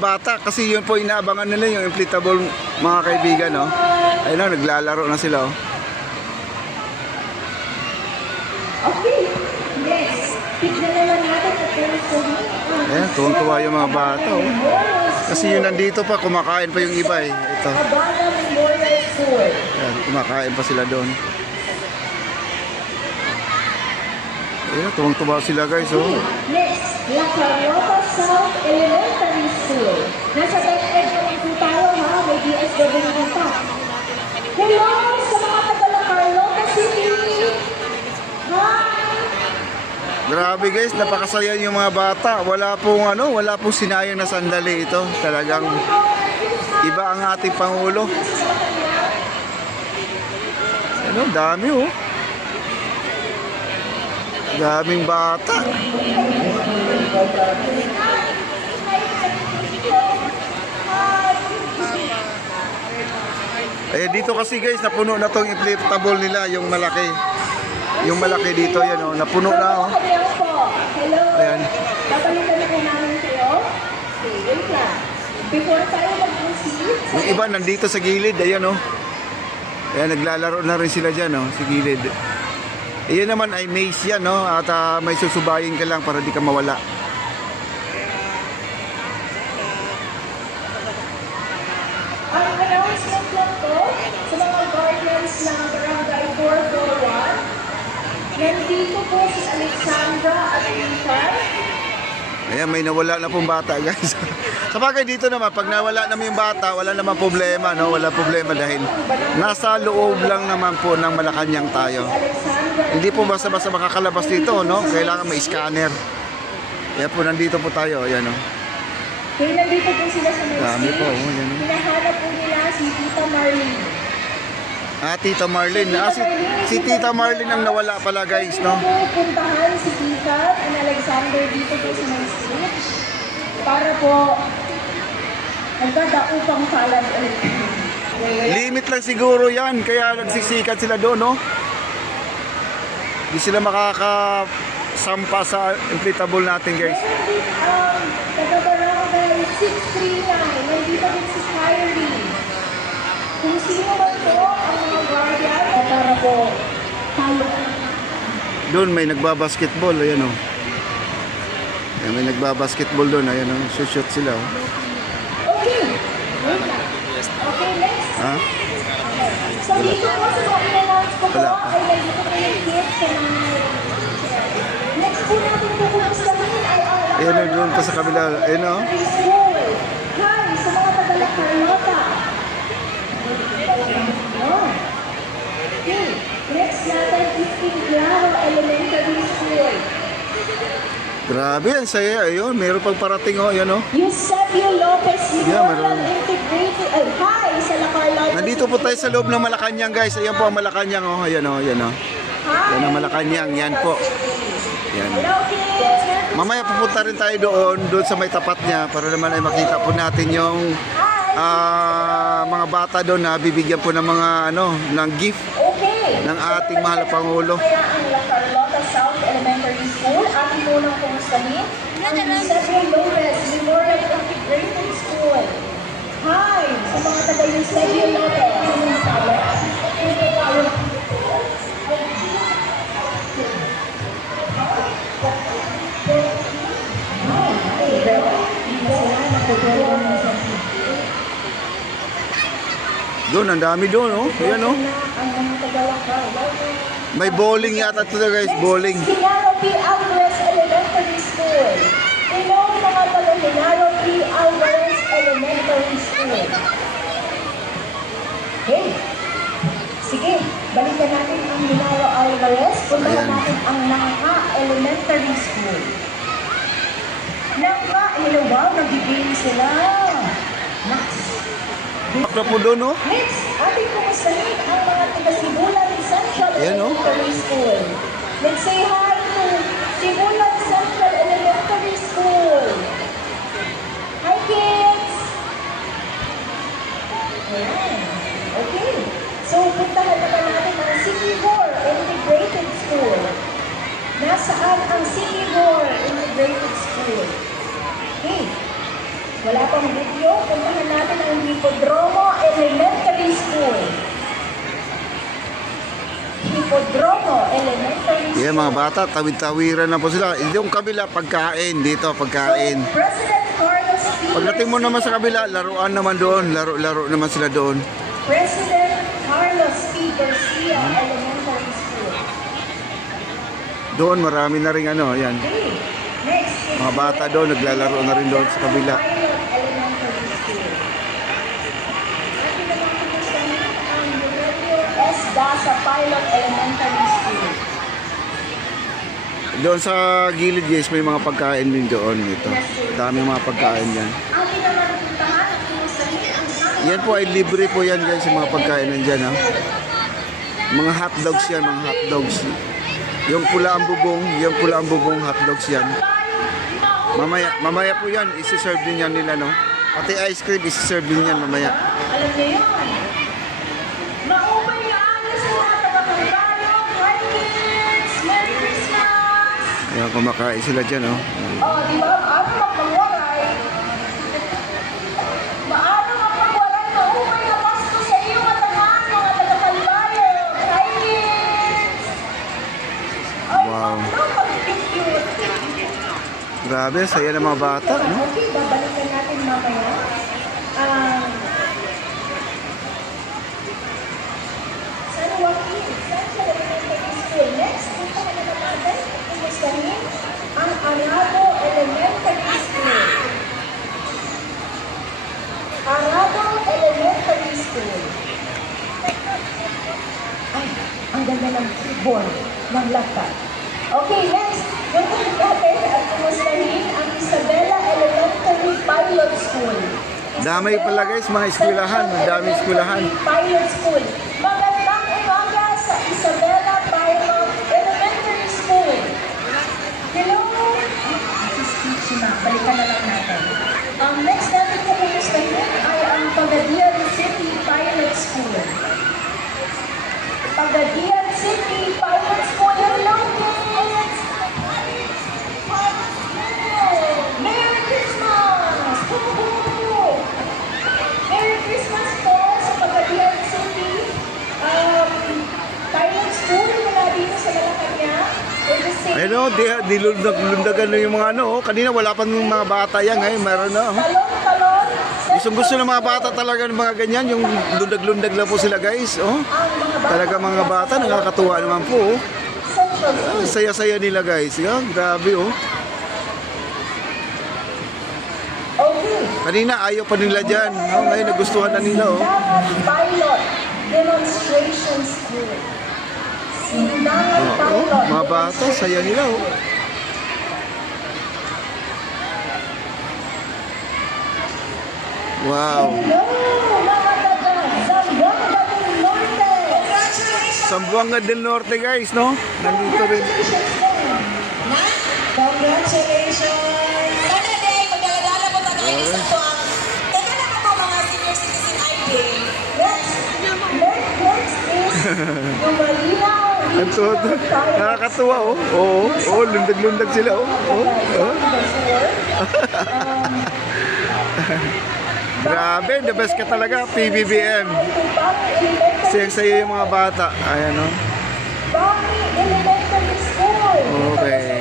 bata kasi yun po inaabangan nila yung inflatable mga kaibigan, no? Ayun na, naglalaro na sila, oh. Okay, next. Tignan naman natin at Ayan, tuwang-tuwa yung mga bata, oh. Kasi yun nandito pa, kumakain pa yung iba, eh. Ito. Abala Memorial School. Ayan, kumakain pa sila doon. Ayan, tuwang-tuwa sila, guys, oh. Next, La Carlota South Elementary School. Nasa backend naman po tayo, ha? May DSW pa. Hello sa mga taga La Carlota City. Hi! Grabe guys, napakasaya yung mga bata. Wala pong sinayang na sandali ito. Talagang iba ang ating Pangulo. Ano, dami, oh. Daming bata. Eh dito kasi guys, napuno na tong inflatable nila, yung malaki. Yung malaki dito, yan, oh, napuno na, oh. Hello. Ayan. Babalikan na po namin kayo. Okay, wait lang. Before tayo mag-proceed, Yung iba nandito sa gilid, ayan, oh. Ayan, naglalaro na rin sila dyan, oh, sa gilid. Ayan naman ay maze yan, no? At may susubayin ka lang para di ka mawala. ang announcement lang po sa mga guardians ng Barangay 441. Nandito po si Alexandra at Ethan. Ayan, may nawala na pong bata, guys. Sabagay dito naman, pag nawala naman yung bata, wala naman problema, no? Wala problema dahil nasa loob lang naman po ng Malacanang tayo. Hindi po basta-basta makakalabas dito, no? Kailangan may scanner. Kaya po, nandito po tayo, ayan, no? Kaya nandito po sila sa may Dami po, stage. oh, yan, oh. Hinahanap po nila si Tita Marlene. Tita Marlene. Si Tita Marlene ang nawala pala, guys, no? Dito po puntahan si Tita and Alexander dito po sa may stage para po nagdadaupang palad ulit. Limit lang siguro yan, kaya nagsisikat sila doon, no? Hindi sila makakasampa sa inflatable natin, guys. Taga-barangay 639, nandito din si Kyrie. Kung sino man po ang mga guardian, para po tayo. Doon may nagbabasketball, ayan, oh. Ayan, may nagbabasketball doon, ayan, oh. Shoot sila, oh. Okay. Wait lang. Okay, next. Ha? So dito po sa mga in-announce ko po, Wala pa. ay nandito po yung kids sa mga... Next po natin po kumustahin ay ang Ayan, oh, doon pa sa kabila, ayan, oh. School. Hi, sa mga taga Carlota. Okay, next natin is Tinglaro Elementary School. Grabe, ang saya, ayun, meron pang parating, oh, ayan, oh. Eusebio Lopez Yeah, Memorial meron. Integrated. Ay, hi, sa La Carlota. Nandito po tayo sa loob ng Malacanang, guys. Ayan po ang Malacanang, oh. Ayan, oh, ayan, oh. Hi. Yan ang Malacanang, yan po. Yan. Hello, kids. Mamaya pupunta rin tayo doon sa may tapat niya para naman ay makita po natin yung mga bata doon na bibigyan po ng mga ng gift Okay. ng ating mahal na Pangulo. Kaya ang La Carlota South Elementary School, ating munang kumustahin. Ang Eusebio Lopez Memorial Integrated School. Hi, sa mga taga Eusebio Lopez. Doon, ang dami doon, oh. Ayan, oh. Ang mga taga La Carlota. May bowling yata ito, guys. Bowling. Genaro P. Alvarez Elementary School. Hello, mga taga Genaro P. Alvarez Elementary School. Okay. Sige, balikan natin ang Genaro Alvarez. Puntahan Ayan. natin ang Nangha Elementary School. Nangha, hello, wow, nag-game sila. Nice. Apa po doon, oh. Next, ating kumustahin ang mga taga-Sibulan Central Ayan, oh. Elementary School. Let's say hi to Sibulan Central Elementary School. Hi, kids! Ayan. Okay. So, puntahan naman natin ang Sikihor Integrated School. Nasaan ang Sikihor Integrated School? Okay. Wala pang video. Puntahan natin ang Hipodromo Elementary School. Hipodromo Elementary School. Yan mga bata, tawid-tawiran na po sila. Yung kabila, pagkain. Dito, pagkain. President Carlos P. Pagdating mo naman sa kabila, laruan naman doon. Laro naman sila doon. President Carlos P. Garcia Elementary School. Doon, marami na rin ano, yan. Okay. Next is Mga bata doon, naglalaro na rin doon sa kabila. Pilot Elementary School. Atin naman kumustahin ang Aurelio S. Daza Pilot Elementary School. Doon sa gilid, guys, may mga pagkain din doon. Ito. Dami mga pagkain yan. Atin naman puntahan at kumustahin ang aming Yan po ay libre po yan, guys, yung mga pagkain nandyan. Ha? Mga hotdogs yan, mga hotdogs. Yung pula ang bubong, hotdogs yan. Mamaya po yan, isi-serve din yan nila, no? Pati ice cream, isi-serve din yan mamaya. Alam niyo yun. Maupay na alas sa mga taga-Calvario. Hi kids! Merry Christmas! Ayan, kumakain sila dyan, oh. Oh, di ba? Ano magpangwaray? Maano magpangwaray? Maupay na pasto sa iyo katamaan, mga taga-Calvario. Hi kids! Ay, Wow. ano? Pag-cute. Grabe, saya ng mga bata, no? Okay, babalikan natin mamaya. San Joaquin Central Elementary School. Next, punta na naman natin. Kumustahin ang Arado Elementary School. Arado Elementary School. Ay, ang ganda ng keyboard ng laptop. Okay, next. Puntahan natin at kumustahin ang Isabela Elementary Pilot School. Damay pala, guys, mga eskwelahan. Ang daming eskwelahan. Pilot School. Magandang umaga sa Isabela Pilot Elementary School. Hello? Si speech na. Balikan na lang natin. Ang next natin kumustahin ay ang Pagadian City Pilot School. Pagadian City Pilot School. Hello, kids! Merry Christmas! Woo-hoo! Merry Christmas po sa Pagadian City Pilot School mula dito sa Malacanang. We're just saying, Ayun, nilundagan na yung mga ano, oh. Kanina wala pang mga bata yan, ngayon meron na, oh. talon-talon. Gusto ng mga bata talaga ng mga ganyan, yung lundag-lundag lang po sila, guys, oh. Ang mga bata. Talaga mga bata, nakakatuwa naman po, oh. Central Ang saya-saya nila, guys. Yeah, grabe, oh. Okay. Kanina ayaw pa nila dyan, oh. Ngayon nagustuhan na nila, oh. Sindangan Pilot Demonstration School. Sindangan Oh, Pilot mga bata, saya nila, oh. Wow. Hello, mga taga Zamboanga del Norte. Zamboanga del Norte, guys, no? Nandito rin. Congratulations! Sana din, magdala-dala po tayo ngayon sa ito ang teka na po mga senior citizen ID. Next is yung Malinaw Ang todo. Nakakatuwa, oh. Oo, oh, lundag-lundag sila, oh. Oh, oh. Grabe, the best ka talaga, PBBM. Sayang-sayo yung mga bata. Ayan, oh. Bami Elementary School. Okay.